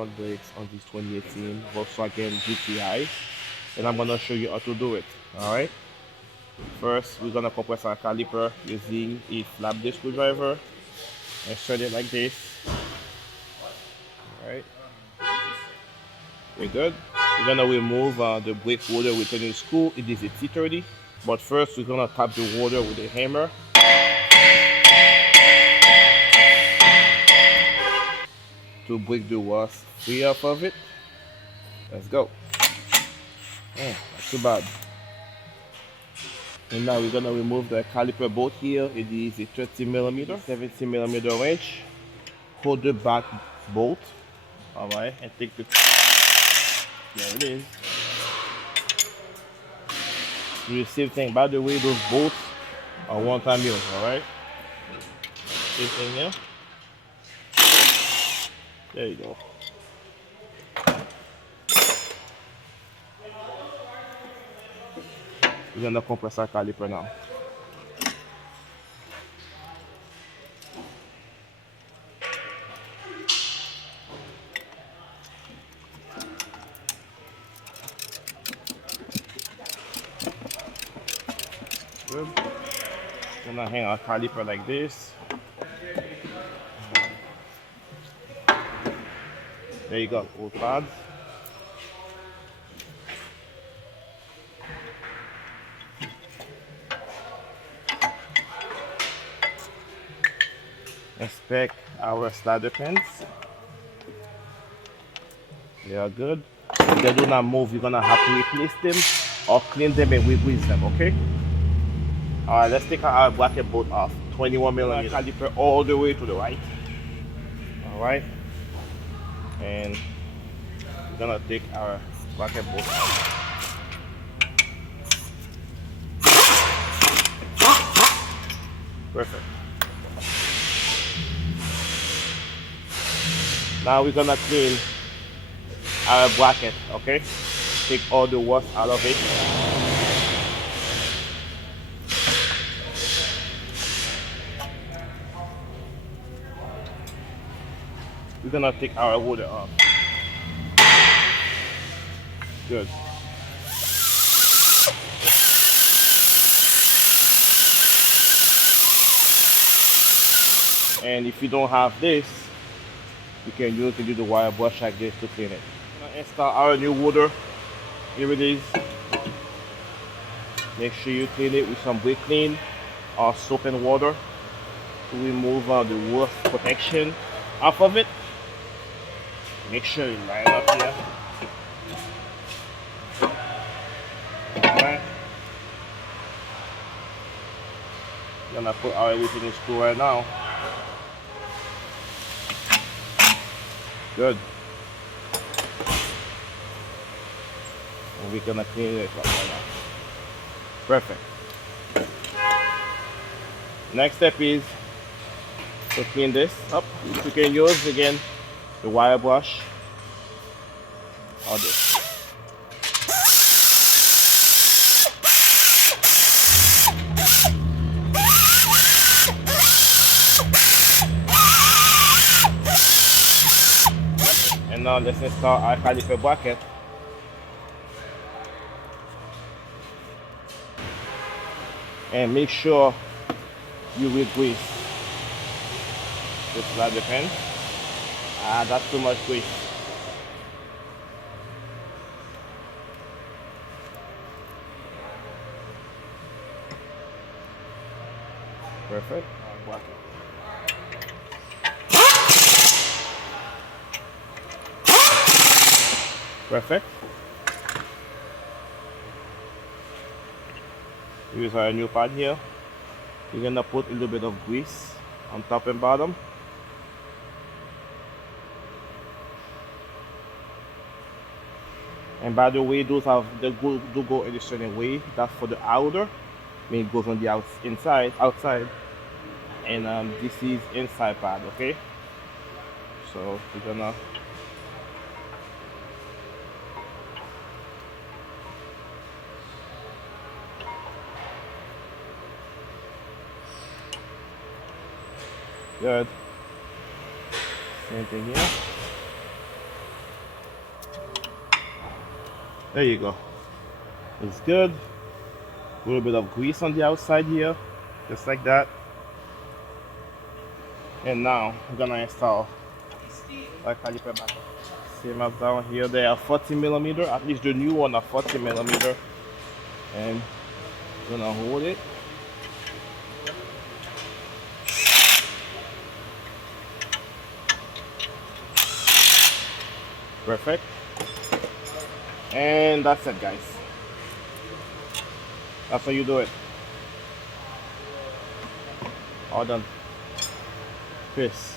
front brakes on this 2018 Volkswagen GTI, and I'm gonna show you how to do it. All right. First, we're gonna compress our caliper using a flat disc screwdriver. Insert it like this. All right. We're good. We're gonna remove the brake rotor returning screw. It is a T30. But first, we're gonna tap the rotor with a hammer. To break the rust free off of it. Let's go. Not too bad. And now we're gonna remove the caliper bolt here. It is a 30mm, 70mm wrench. Hold the back bolt. Alright, and take the. There it is. Do the same thing. By the way, those bolts are one-time use. Alright. Same thing here. There you go. We're gonna compress our caliper now. Good. Gonna hang our caliper like this. There you go, old pads. Inspect our slider pins. They are good. If they do not move, you're gonna have to replace them or clean them and re-grease them, okay? Alright, let's take our bracket bolt off. 21mm caliper all the way to the right. Alright. And we're gonna take our bracket bolt off. Perfect. Now we're gonna clean our bracket, okay? Take all the rust out of it. We're gonna take our rotor off. Good. And if you don't have this, you can use the wire brush like this to clean it. I'm gonna install our new rotor. Here it is. Make sure you clean it with some brake clean or soap and water to remove the rust protection off of it. Make sure you line up here. Alright. I'm gonna put our retaining screw right now. Good. And we're gonna clean it up right now. Perfect. Next step is to clean this up. You can use again the wire brush or this. And now let's install our caliper bracket. And make sure you re-grease the slider pin. That's too much grease. Perfect. Perfect. Use our new pad here. We're gonna put a little bit of grease on top and bottom. And by the way, those do go in a certain way. That's for the outer. I mean, it goes on the outside. And this is inside pad, okay? So we're gonna good. Same thing here. There you go. It's good. A little bit of grease on the outside here, just like that. And now I'm gonna install my caliper back. Same as down here. They are 40 millimeter. At least the new one are 40 millimeter. And gonna hold it. Perfect. And that's it, guys. That's how you do it. All done. Peace.